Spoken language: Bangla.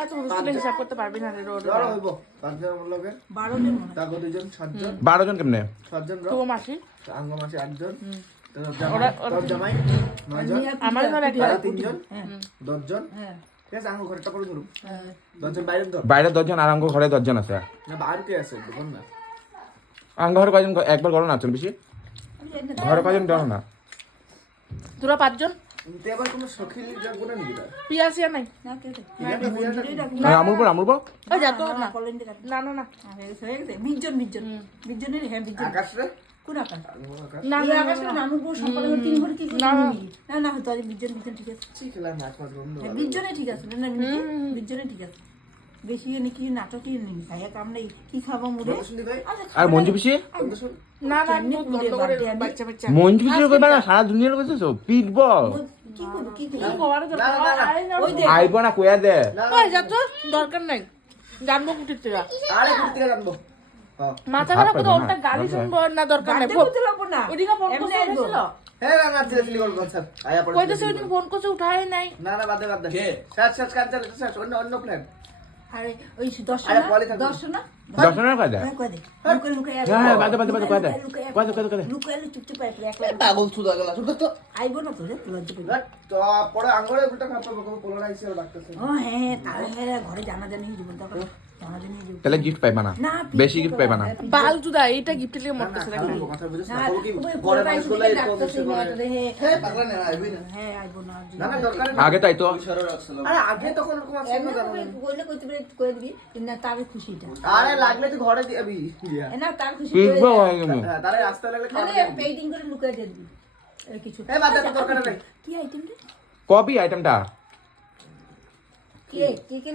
না তো হোস্টেলে হিসাব করতে পারবি না রে রোড ধরো হইব 5 জন লগে 12 জন মনে তাগো 2 জন 7 জন 12 জন কেমনে 7 জন তো মাসি আঙ্গ মাসে 8 জন ওরা- তোর জামাই 9 জন আমার ঘরে এক আর 3 জন 10 জন হ্যাঁ ঠিক আছে আঙ্গ ঘরটা করে ধরুম 10 জন বাইরে ধর বাইরে 10 জন আর আঙ্গ ঘরে 10 জন আছে না বাইরে কে আছে দেখুন না আঙ্গ ঘরে কয়জন একবার করো না চল বেশি ঘরে কয়জন ধরো না তোরা 5 জন তে আবার কোনো সখিল যাবো না নাকি পিয়াসিয়া নাই না কে রে মঞ্জুরি আমুরপুর ওই যা তো না কলেন দিকে না না না হয়ে গেছে 20 জন 20 জনের হ্যাঁ 20 জন আকাশ রে কোন আকাশ আকাশ না এই আকাশ না নানুর বউ সকালে 3 ভরি কি করে না না হয়তো 20 জন ঠিক আছে ঠিক খেলা মাছ মাছ বন্ধ 20 জনে ঠিক আছে না 20 জনে ঠিক আছে বেশি নাকি নাটকই নেই ভাইয়া কামড়ে কি খাবো মুড়ে শুনি ভাই আর মঞ্জু পিসি না না বন্ধ করে বাচ্চা বাচ্চা মঞ্জু পিসি কইবা না সারা দুনিয়ার কইছো পিটব কি করবো কি করবো কি করার দরকার আরে না ওই দে আইব না কইয়া দে ওই যা তো দরকার নাই জানবো কুটির থেকে আরে কুড়ি থেকে জানবো হ্যাঁ মাথা খারাপ করে ওটা গালি শুনবো না দরকার নাই গাড়ি করতে লাগবো না ওদিকে ফোন এমনি করতে আইবো। গেছিল হ্যাঁ রাঙা চিলি গল স্যার আয়া পড়ে কইতেছে ওইদিন ফোন করছে উঠায় নাই না না বাদ দে কে স্যার স্যার কাজ চালাতে স্যার অন্য অন্য প্ল্যান আরে ওই 10 আরে না পলি থাকবে। 10 না দর্শনের কয় দে হ্যাঁ কই দে লুকে লুকে হ্যাঁ বাদে বাদে বাদে কয় দে কয় দে কয় দে লুকে চুপচাপ আইপড়ে একলা পাগল সুদা গেল শুধু তো আইবো না তো রে লজ্জা পেলে তো পরে আঙ্গুলে উল্টা খাপা বকো কোলরা আইছে ডাক্তার ও হ্যাঁ তাহলে ঘরে জানা জানি জীবন তো জানা জানি জীবন তাহলে গিফট পাইবা না না বেশি গিফট পাইবা না বাল জুদা এইটা গিফট লিয়ে মরতেছে দেখো কথা বুঝছ না না বলো কি ওই বড় বড় মানুষ মানুষ গুলো এই ডাক্তার পজিশন সিং করে রে হ্যাঁ পাগলা না আইবি না হ্যাঁ আইবো না না না দরকার আগে তাই তো আরে আগে তখন এরকম আছে না জানো না। কইলে কইতে পারে কই দিবি না তার খুশিটা আরে লাগলে তুই ঘরে দিবি না তার খুশি পিটব হ্যাঁ তারে রাস্তা লাগলে খাওয়া তাহলে পেইন্টিং করে লুকাই দিয়ে দিবি কিছু এই বাদ দে দরকার নাই কি আইটেম রে কবি আইটেমটা কি কে কে